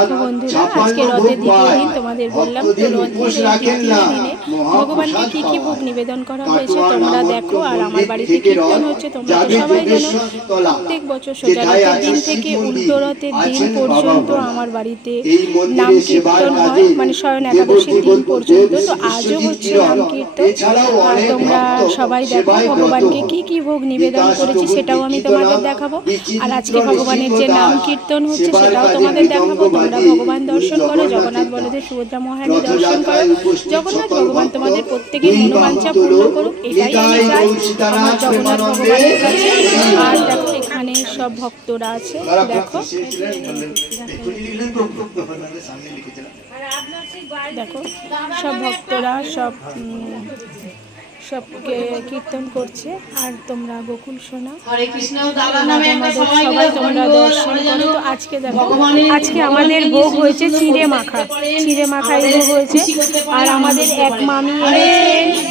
দেখো বন্ধুরা, আজকে রথের দ্বিতীয় দিন। তোমাদের বললাম তো রথের দ্বিতীয় দিনে ভগবানকে কি কি ভোগ নিবেদন করা হয়েছে তোমরা দেখো। আর আমার বাড়িতে কীর্তন হচ্ছে, তোমরা তো সবাই জানো। প্রত্যেক বছর সোজা রথের দিন থেকে উল্টো রথের দিন পর্যন্ত আমার বাড়িতে নাম কীর্তন হয়, মানে শয়ন একাদশীর দিন পর্যন্ত। তো আজও হচ্ছে নাম কীর্তন। আর তোমরা সবাই দেখো ভগবানকে কি কি ভোগ নিবেদন করেছি সেটাও আমি তোমাদের দেখাবো। আর আজকে ভগবানের যে নাম কীর্তন হচ্ছে সেটাও তোমাদের দেখাবো। তোমরা ভগবান দর্শন করো, জগন্নাথ বলদেব সুভদ্রা মহারানী দর্শন করো। জগন্নাথ ভগবান তোমাদের প্রত্যেকের মনোবাঞ্ছা পূর্ণ করুক, এটাই আমি চাই আমার জগন্নাথ ভগবানের কাছে। আর দেখো এখানে সব ভক্তরা আছে, দেখো দেখো সব ভক্তরা সব কীর্তন করছে। আর তোমরা গোকুল সোনা সবাই তোমরা দর্শন করো। তো আজকে দেখো, আজকে আমাদের ভোগ হয়েছে চিঁড়ে মাখা, চিঁড়ে মাখায় ভোগ হয়েছে। আর আমাদের এক মামি এনেছে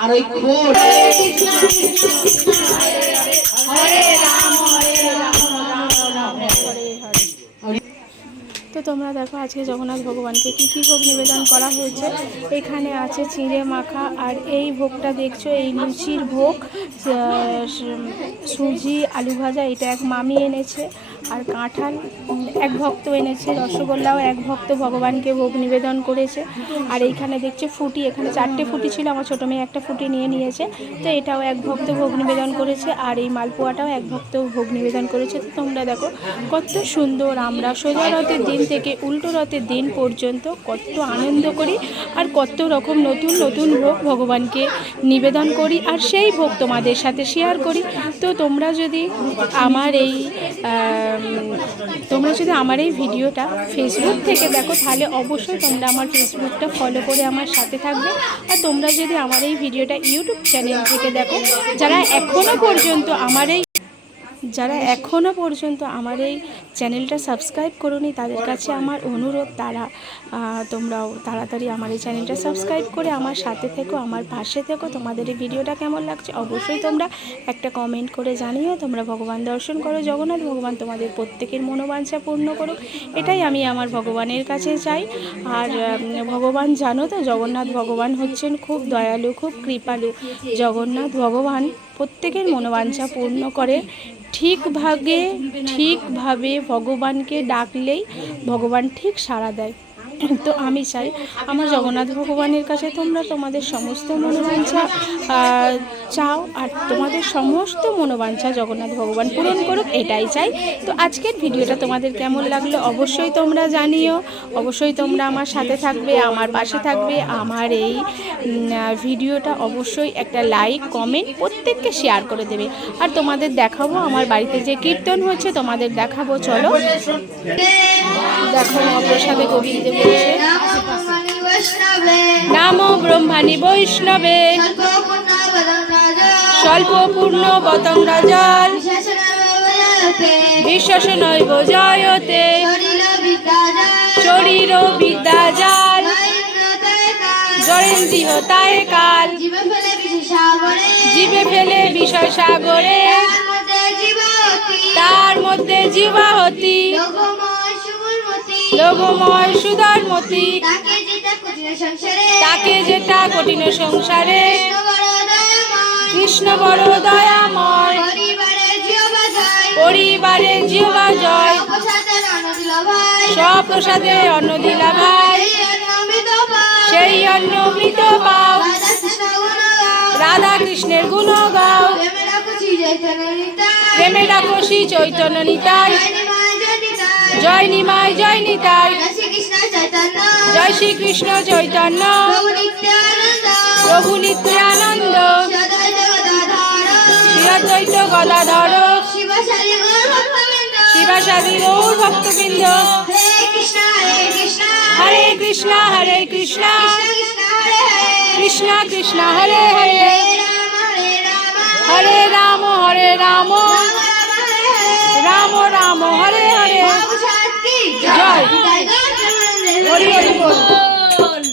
আর ওই খোল তো তোমরা দেখো আজকে জগন্নাথ ভগবানকে কী কী ভোগ নিবেদন করা হয়েছে। এখানে আছে চিঁড়ে মাখা, আর এই ভোগটা দেখছো এই লুচির ভোগ, সুজি আলু ভাজা, এটা এক মামি এনেছে। আর কাঁঠাল এক ভক্ত এনেছে, রসগোল্লাও এক ভক্ত ভগবানকে ভোগ নিবেদন করেছে। আর এইখানে দেখছো ফুটি, এখানে 4টে ফুটি ছিল, আমার ছোটো মেয়ে একটা ফুটি নিয়েছে। তো এটাও এক ভক্ত ভোগ নিবেদন করেছে। আর এই মালপোয়াটাও এক ভক্ত ভোগ নিবেদন করেছে। তো তোমরা দেখো কত সুন্দর আমরা সোজা রথের দিন থেকে উল্টো রথের দিন পর্যন্ত কত আনন্দ করি, আর কত রকম নতুন নতুন ভোগ ভগবানকে নিবেদন করি, আর সেই ভোগ তোমাদের সাথে শেয়ার করি। তো তোমরা যদি আমার এই ভিডিওটা ফেসবুক থেকে দেখো, তাহলে অবশ্যই তোমরা আমার ফেসবুকটা ফলো করে আমার সাথে থাকবে। আর তোমরা যদি আমার এই ভিডিওটা ইউটিউব চ্যানেল থেকে দেখো, যারা এখনও পর্যন্ত আমার এই চ্যানেলটা সাবস্ক্রাইব করোনি, তাদের কাছে আমার অনুরোধ, তোমরাও তাড়াতাড়ি আমার এই চ্যানেলটা সাবস্ক্রাইব করে আমার সাথে থেকো, আমার পাশে থেকো। তোমাদের এই ভিডিওটা কেমন লাগছে অবশ্যই তোমরা একটা কমেন্ট করে জানিও। তোমরা ভগবান দর্শন করো, জগন্নাথ ভগবান তোমাদের প্রত্যেকের মনোবাঞ্ছা পূর্ণ করুক, এটাই আমি আমার ভগবানের কাছে চাই। আর ভগবান জানো তো, জগন্নাথ ভগবান হচ্ছেন খুব দয়ালু, খুব কৃপালু। জগন্নাথ ভগবান প্রত্যেকের মনোবাঞ্ছা পূর্ণ করে। ঠিকভাবে ভগবানকে ডাকলেই ভগবান ঠিক সাড়া দেয়। তো আমি চাই আমার জগন্নাথ ভগবানের কাছে তোমরা তোমাদের সমস্ত মনোবাঞ্ছা চাও, আর তোমাদের সমস্ত মনোবাঞ্ছা জগন্নাথ ভগবান পূরণ করুক, এটাই চাই। তো আজকের ভিডিওটা তোমাদের কেমন লাগলো অবশ্যই তোমরা জানিও। অবশ্যই তোমরা আমার সাথে থাকবে, আমার পাশে থাকবে। আমার এই ভিডিওটা অবশ্যই একটা লাইক কমেন্ট প্রত্যেককে শেয়ার করে দেবে। আর তোমাদের দেখাবো আমার বাড়িতে যে কীর্তন হচ্ছে, তোমাদের দেখাবো, চলো দেখো। মহাপ্রসাদে গোবিন্দে বলছে, নামো ব্রহ্মাণী বৈষ্ণবে স্বল্প পূর্ণ বতং রাজল বিশ্বাস নৈব জয়তে শরীর বিদ্যাজাল জরেন্দ্রিয় তায় কাল জীবে ফেলে বিষয় সাগরে তার মধ্যে জীবাহতি লোভময় সুধর্মতি তাকে যেটা কঠিন সংসারে কৃষ্ণ বড় দয়াময় পরিবারে জিহ্বা জয় স্বপ্রসাদে অন্ন দিলা ভাই সেই অন্ন মৃত পাও রাধা কৃষ্ণের গুণ গাও প্রেমে ডাকো শ্রী চৈতন্য নিতাই জয় নিমাই জয় নিতাই জয় শ্রীকৃষ্ণ চৈতন্য প্রভু নিত্যানন্দ শ্রী অদ্বৈত গদাধর শিবাসাদি গৌর ভক্তবৃন্দ হরে কৃষ্ণ কৃষ্ণ কৃষ্ণ হরে হরে হরে রাম রাম রাম হরে হরে। জয় হরি হরি বল।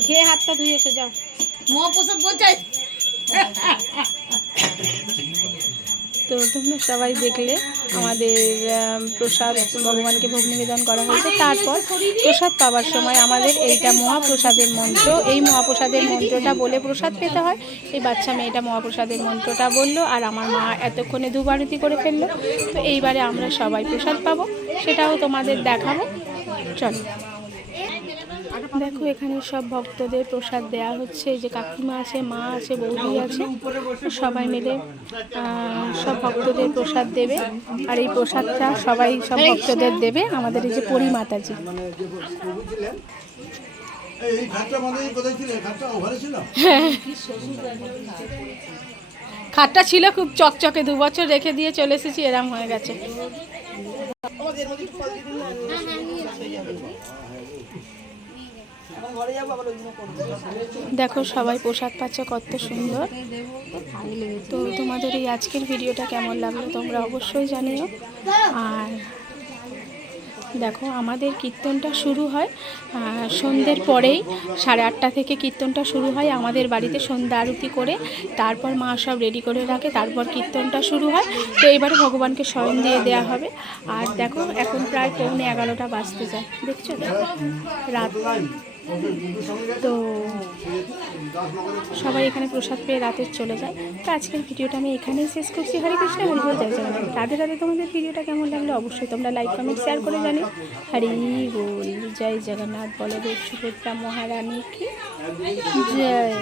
খেয়ে হাতটা ধুয়ে এসে যাও। মহাপ্রসাদ বলছে। তো তোমরা সবাই দেখলে আমাদের প্রসাদ ভগবানকে ভোগ নিবেদন করা হয়েছে। তারপর প্রসাদ পাওয়ার সময় আমাদের এইটা মহাপ্রসাদের মন্ত্র, এই মহাপ্রসাদের মন্ত্রটা বলে প্রসাদ পেতে হয়। এই বাচ্চা মেয়েটা মহাপ্রসাদের মন্ত্রটা বললো, আর আমার মা এতক্ষণে ধূপ আরতি করে ফেললো। তো এইবারে আমরা সবাই প্রসাদ পাবো, সেটাও তোমাদের দেখাবো। চলো দেখো, এখানে সব ভক্তদের প্রসাদ দেয়া হচ্ছে। এই যে কাকিমা আছে, মা আছে, বৌদি আছে, সবাই মিলে সব ভক্তদের প্রসাদ দেবে। আর এই প্রসাদটা সবাই সব ভক্তদের দেবে। আমাদের এই যে পরি মাতাজি, খাটটা ছিল খুব চকচকে, 2 বছর রেখে দিয়ে চলে এসেছি, এরম হয়ে গেছে। দেখো সবাই প্রসাদ পাচ্ছে, কত সুন্দর। তো তোমাদের এই আজকের ভিডিওটা কেমন লাগলো তোমরা অবশ্যই জানিও। আর দেখো আমাদের কীর্তনটা শুরু হয় সন্ধ্যের পরেই, 8:30 থেকে কীর্তনটা শুরু হয় আমাদের বাড়িতে। সন্ধ্যা আরতি করে তারপর মা সব রেডি করে রাখে, তারপর কীর্তনটা শুরু হয়। তো এবারে ভগবানকে শয়ন দিয়ে দেওয়া হবে। আর দেখো এখন প্রায় 11:15 বাজতে যায়, দেখছো দেখো রাত। তো সবাই এখানে প্রসাদ পেয়ে রাতে চলে যায়। তো আজকের ভিডিওটা আমি এখানেই শেষ করছি। হরে কৃষ্ণ, হরি বল, জয় জগন্নাথ, রাধে রাধে। তোমাদের ভিডিওটা কেমন লাগলো অবশ্যই তোমরা লাইক কমেন্ট শেয়ার করে জানিও। হরি বল, জয় জগন্নাথ, বলদেব সুভদ্রা মহারানী কি জয়।